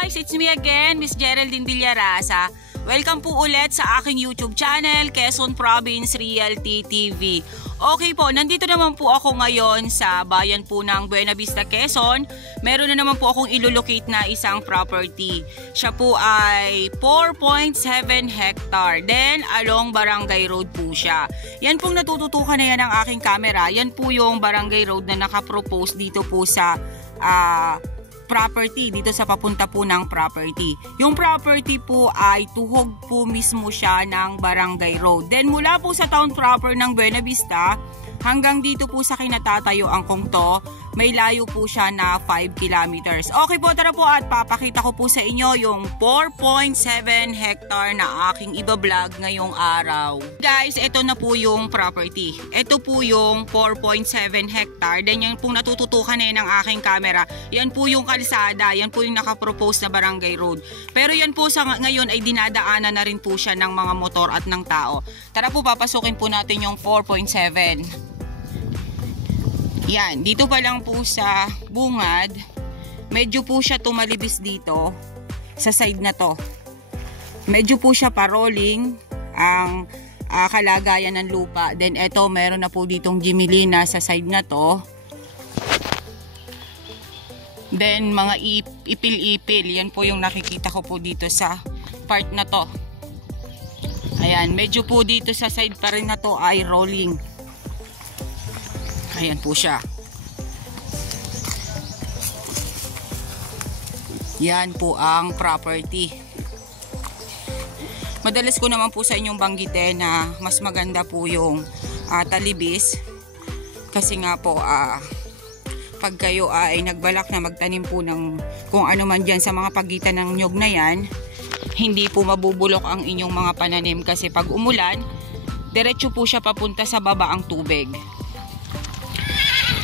guys! It's me again, Miss Geraldine Villarasa. Welcome po ulit sa aking YouTube channel, Quezon Province Realty TV. Okay po, nandito naman po ako ngayon sa bayan po ng Buena Vista, Quezon. Meron na naman po akong ilolocate na isang property. Siya po ay 4.7 hectare. Then, along Barangay Road po siya. Yan pong natututukan na yan ng aking camera. Yan po yung Barangay Road na nakapropose dito po sa property, dito sa papunta po ng property. Yung property po ay tuhog po mismo siya ng Barangay Road. Then mula po sa town proper ng Buena Vista hanggang dito po sa kinatatayuan kong to, may layo po siya na 5 kilometers. Okay po, tara po at papakita ko po sa inyo yung 4.7 hectare na aking iba-vlog ngayong araw. Guys, ito na po yung property. Ito po yung 4.7 hectare. Then yan pong natututukan na ng aking camera. Yan po yung kalsada. Yan po yung nakapropose na Barangay Road. Pero yan po sa ngayon ay dinadaanan na rin po siya ng mga motor at ng tao. Tara po, papasukin po natin yung 4.7. Yan, dito pa lang po sa bungad, medyo po siya tumalibis dito sa side na to. Medyo po siya parolling ang kalagayan ng lupa. Then eto, meron na po ditong Jimilina sa side na to. Then mga ipil-ipil, yan po yung nakikita ko po dito sa part na to. Ayan, medyo po dito sa side pa rin na to ay rolling. Ayan po siya. Yan po ang property. Madalas ko naman po sa inyong banggitin na mas maganda po yung talibis. Kasi nga po, pag kayo ay nagbalak na magtanim po ng kung ano man dyan sa mga pagitan ng nyog na yan, hindi po mabubulok ang inyong mga pananim. Kasi pag umulan, diretso po siya papunta sa baba ang tubig.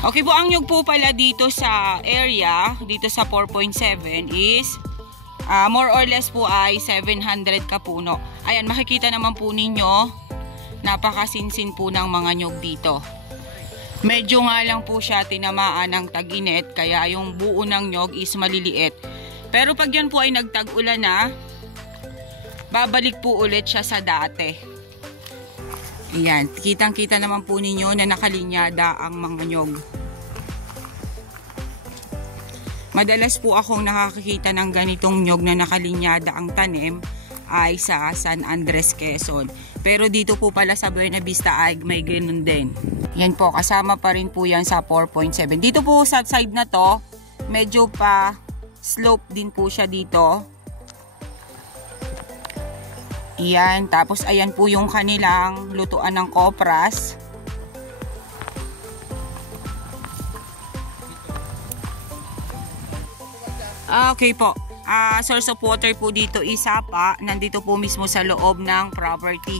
Okay po, ang nyug po pala dito sa area, dito sa 4.7 is more or less po ay 700 kapuno. Ayan, makikita naman po ninyo, napakasinsin po ng mga nyug dito. Medyo nga lang po siya tinamaan ng tag-init, kaya yung buo ng nyug is maliliit. Pero pag yan po ay nagtag-ulan na, babalik po ulit siya sa dati. Ayan, kitang-kita naman po ninyo na nakalinyada ang mga nyog. Madalas po akong nakakita ng ganitong nyog na nakalinyada ang tanim ay sa San Andres, Quezon. Pero dito po pala sa Buena Vista ay may ganun din. Yan po, kasama pa rin po yan sa 4.7. Dito po sa side na to, medyo pa slope din po siya dito. Yan, tapos ayan po yung kanilang lutuan ng kopras. Okay po, source of water po dito isa pa, nandito po mismo sa loob ng property.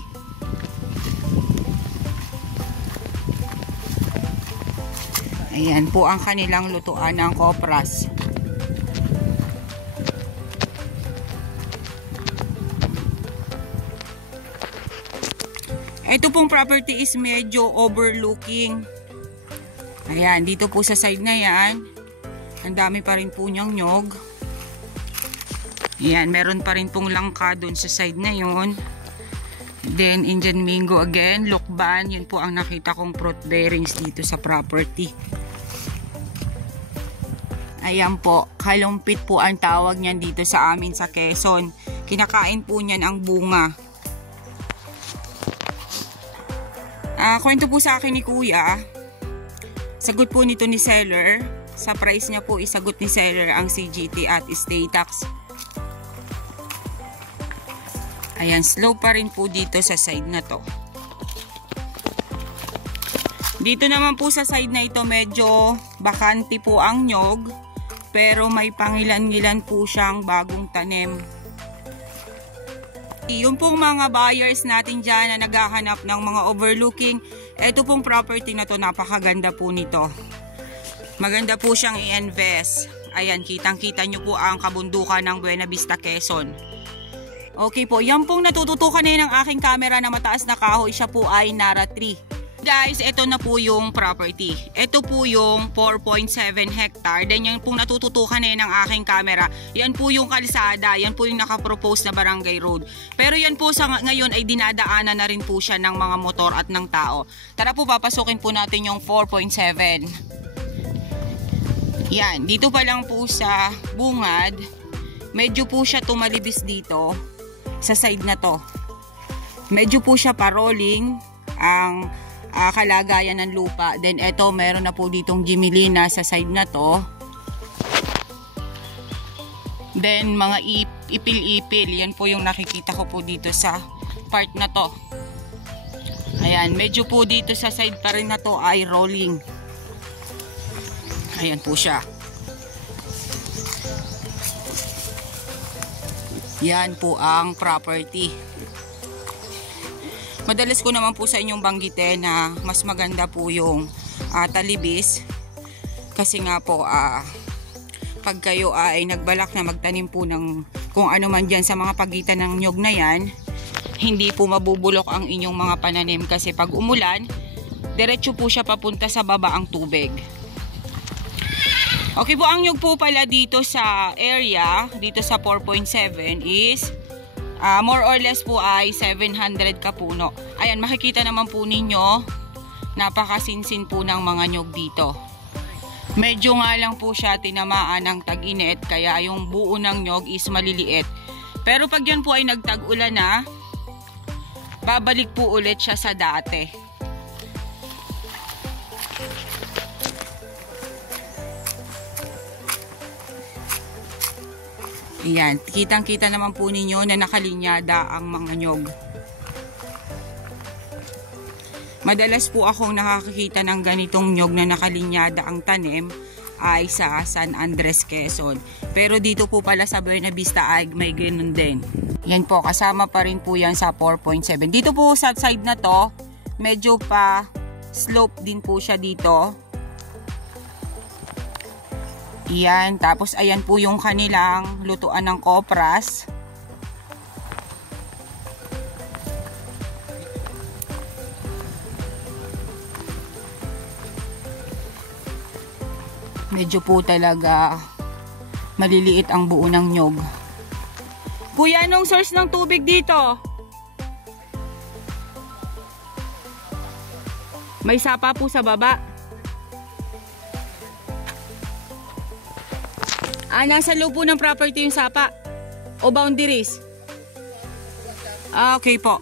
Ayan po ang kanilang lutuan ng kopras. Ito pong property is medyo overlooking. Ayan, dito po sa side na yan, ang dami pa rin po niyang nyog. Ayan, meron pa rin pong langka dun sa side na yon. Then, Indian Mingo again, Lukban, yun po ang nakita kong fruit bearings dito sa property. Ayan po, kalumpit po ang tawag niyan dito sa amin sa Quezon. Kinakain po niyan ang bunga. Kwento po sa akin ni Kuya, sagot po nito ni seller, sa price niya po isagot ni seller ang CGT at estate tax. Ayan, slope pa rin po dito sa side na to. Dito naman po sa side na ito medyo bakante po ang nyog, pero may pangilan-ngilan po siyang bagong tanim. Yung pong mga buyers natin dyan na naghahanap ng mga overlooking, ito pong property na to, napakaganda po nito. Maganda po siyang i-invest. Ayan, kitang-kita nyo po ang kabundukan ng Buena Vista, Quezon. Okay po, yan pong natututukan na ng aking camera na mataas na kahoy, siya po ay Nara tree. Guys, ito na po yung property. Ito po yung 4.7 hectare. Then yan pong natututukan ng aking camera. Yan po yung kalsada. Yan po yung nakapropose na barangay road. Pero yan po sa ngayon ay dinadaanan na rin po siya ng mga motor at ng tao. Tara po, papasukin po natin yung 4.7. Yan, dito pa lang po sa bungad. Medyo po siya tumalibis dito sa side na to. Medyo po siya parolling ang kalagayan ng lupa. Then eto, meron na po ditong Jimilina sa side na to. Then mga ipil-ipil, yan po yung nakikita ko po dito sa part na to. Ayan, medyo po dito sa side pa rin na to ay rolling. Ayan po siya. Yan po ang property. Madalas ko naman po sa inyong banggitin na mas maganda po yung talibis. Kasi nga po pag kayo ay nagbalak na magtanim po ng kung ano man dyan sa mga pagitan ng nyog na yan, hindi po mabubulok ang inyong mga pananim. Kasi pag umulan, diretso po siya papunta sa baba ang tubig. Okay po, ang nyog po pala dito sa area, dito sa 4.7 is more or less po ay 700 kapuno. Ayan, makikita naman po ninyo, napakasinsin po ng mga nyog dito. Medyo nga lang po siya tinamaan ng tag-init, kaya yung buo ng nyog is maliliit. Pero pag yan po ay nagtag-ulan na, babalik po ulit siya sa dati. Ayan, kitang-kita naman po ninyo na nakalinyada ang mga nyog. Madalas po akong nakakakita ng ganitong nyog na nakalinyada ang tanim ay sa San Andres, Quezon. Pero dito po pala sa Buena Vista ay may ganun din. Yan po, kasama pa rin po yan sa 4.7. Dito po sa side na to, medyo pa slope din po siya dito. Yan, tapos ayan po yung kanilang lutuan ng kopras. Medyo po talaga maliliit ang buo ng nyog. Kuya, anong source ng tubig dito? May sapa po sa baba. Nasa loob po ng property yung sapa o boundaries? Okay po.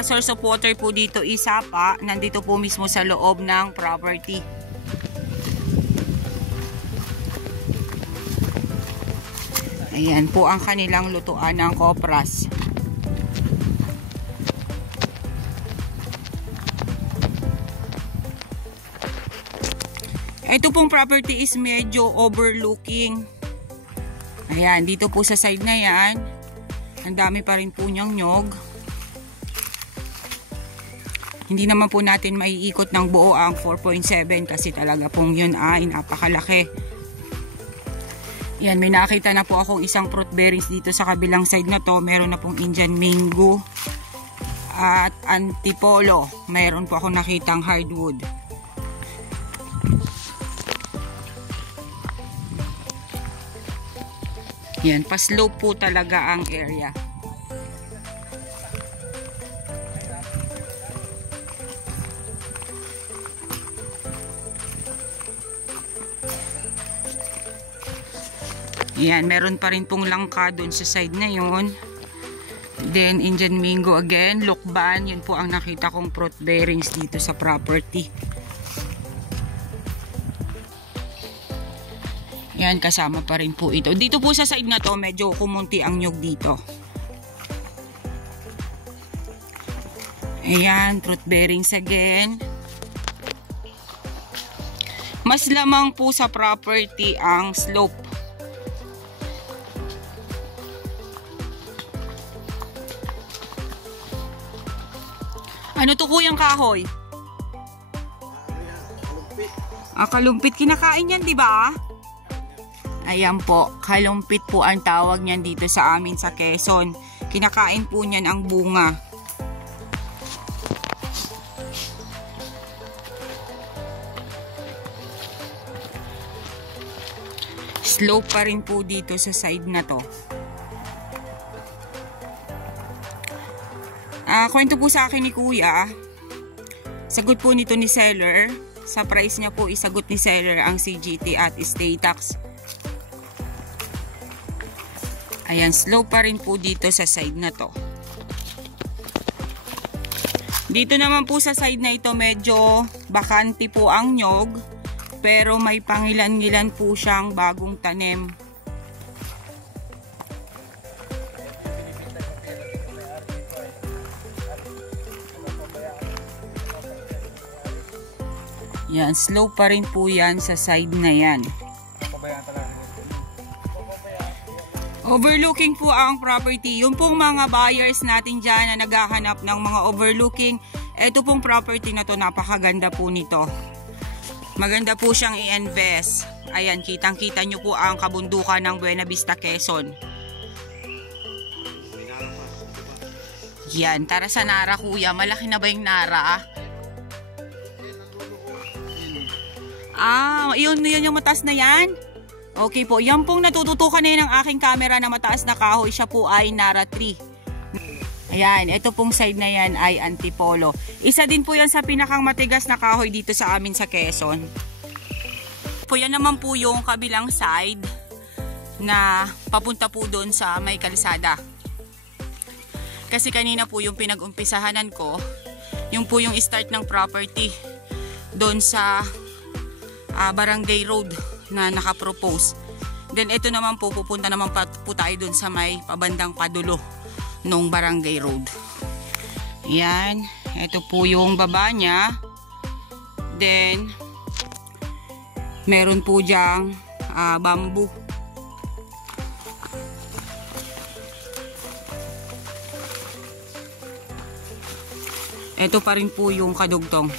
Source of water po dito is sapa. Nandito po mismo sa loob ng property. Ayan po ang kanilang lutuan ng kopras. Ito pong property is medyo overlooking. Ayan, dito po sa side na yan, ang dami pa rin po niyang nyog. Hindi naman po natin maiikot ng buo ang 4.7 kasi talaga pong yun ay napakalaki. Yan, may nakita na po akong isang fruit bearings dito sa kabilang side na to. Meron na pong Indian mango at antipolo. Meron po akong nakitang hardwood. Yan, pa-slope po talaga ang area. Yan, meron pa rin pong langka doon sa side na yun. Then, Indian mango again, lukban. Yun po ang nakita kong fruit bearings dito sa property. Yan, kasama pa rin po ito. Dito po sa side na to, medyo kumunti ang nyug dito. Ayan, fruit bearings again. Mas lamang po sa property ang slope. Ano to kuyang kahoy? Kalumpit. Kinakain yan, di ba? Ayan po, kalumpit po ang tawag niyan dito sa amin sa Quezon. Kinakain po niyan ang bunga. Slope pa rin po dito sa side na to. Kwento po sa akin ni Kuya, sagot po nito ni seller. Sa price niya po, isagot ni seller ang CGT at estate tax. Ayan, slope pa rin po dito sa side na to. Dito naman po sa side na ito, medyo bakante po ang nyog. Pero may pangilan-ngilan po siyang bagong tanim. Yan, slope pa rin po yan sa side na yan. Overlooking po ang property. Yung pong mga buyers natin dyan na naghahanap ng mga overlooking, ito pong property na to, napakaganda po nito. Maganda po siyang i-invest. Ayan, kitang-kita nyo po ang kabundukan ng Buena Vista, Quezon. Yan, tara sa Nara, Kuya. Malaki na ba yung Nara? Yun yung mataas na yan. Okay po, yan pong natututukan na yun ng aking camera na mataas na kahoy. Siya po ay Nara 3. Ayan, ito pong side na yan ay Antipolo. Isa din po yan sa pinakang matigas na kahoy dito sa amin sa Quezon. Po yan naman po yung kabilang side na papunta po doon sa may kalsada. Kasi kanina po yung pinag-umpisahanan ko, yung po yung start ng property doon sa Barangay Road na nakapropose. Then ito naman po, pupunta naman po tayo doon sa may pabandang padulo nung Barangay Road. Yan, ito po yung baba niya. Then meron po diyang bamboo. Ito pa rin po yung kadugtong.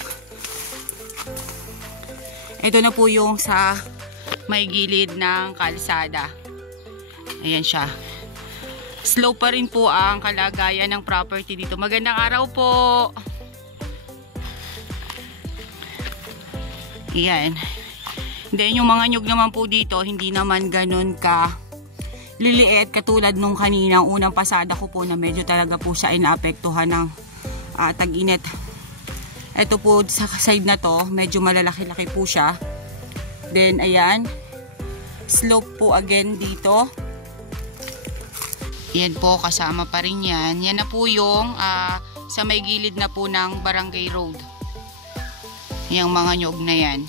Ito na po yung sa may gilid ng kalsada. Ayan siya. Slope pa rin po ang kalagayan ng property dito. Magandang araw po. Ayan. Then yung mga nyug naman po dito, hindi naman ganun ka liliit katulad nung kaninang unang pasada ko po na medyo talaga po siya inaapektuhan ng tag-init. Ito po sa side na to, medyo malalaki-laki po siya. Then ayan, slope po again dito. Yan po, kasama pa rin yan. Yan na po yung sa may gilid na po ng Barangay Road. Yung mga nyog na yan.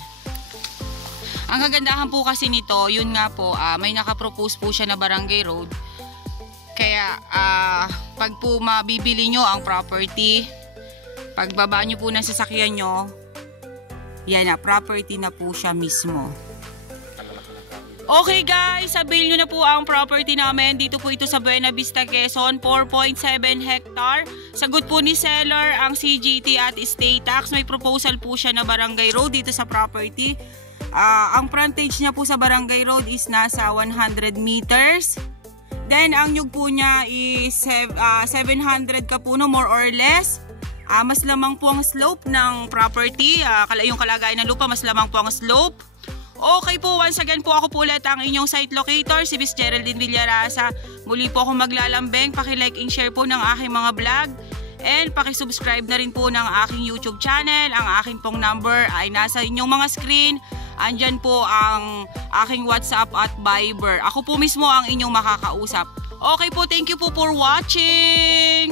Ang kagandahan po kasi nito, yun nga po, may nakapropose po siya na Barangay Road. Kaya pag po mabibili nyo ang property, pagbaba nyo po ng sasakyan nyo, yan na, property na po siya mismo. Okay guys, sabihin nyo na po ang property namin. Dito po ito sa Buena Vista, Quezon, 4.7 hectare. Sagot po ni seller ang CGT at estate tax. May proposal po siya na Barangay Road dito sa property. Ang frontage niya po sa Barangay Road is nasa 100 meters. Then ang nyug po niya is 700 kapuno, more or less. Mas lamang po ang slope ng property. Yung kalagayan ng lupa, mas lamang po ang slope. Okay po, once again po ako po ulit ang inyong site locator, si Miss Geraldine Villarasa. Muli po akong maglalambing. Paki-like and share po ng aking mga vlog. And paki-subscribe na rin po ng aking YouTube channel. Ang aking pong number ay nasa inyong mga screen. Andyan po ang aking WhatsApp at Viber. Ako po mismo ang inyong makakausap. Okay po, thank you po for watching!